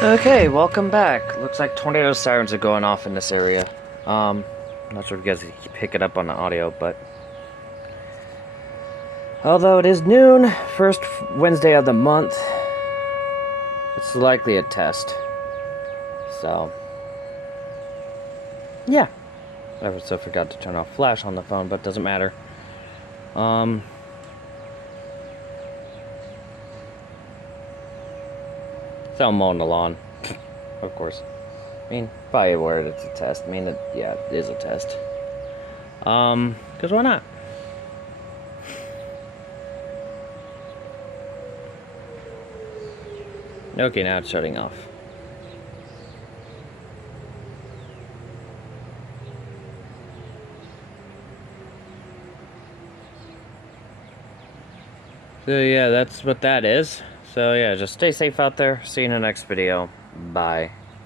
Okay, welcome back. Looks like tornado sirens are going off in this area. I'm not sure if you guys can pick it up on the audio, but although it is noon, first Wednesday of the month, it's likely a test. So, yeah. I also forgot to turn off flash on the phone, but it doesn't matter. So I'm mowing the lawn, of course. I mean, probably aware it's a test. I mean, yeah, it is a test. Because why not? Okay, now it's shutting off. So yeah, that's what that is. So yeah, just stay safe out there. See you in the next video. Bye.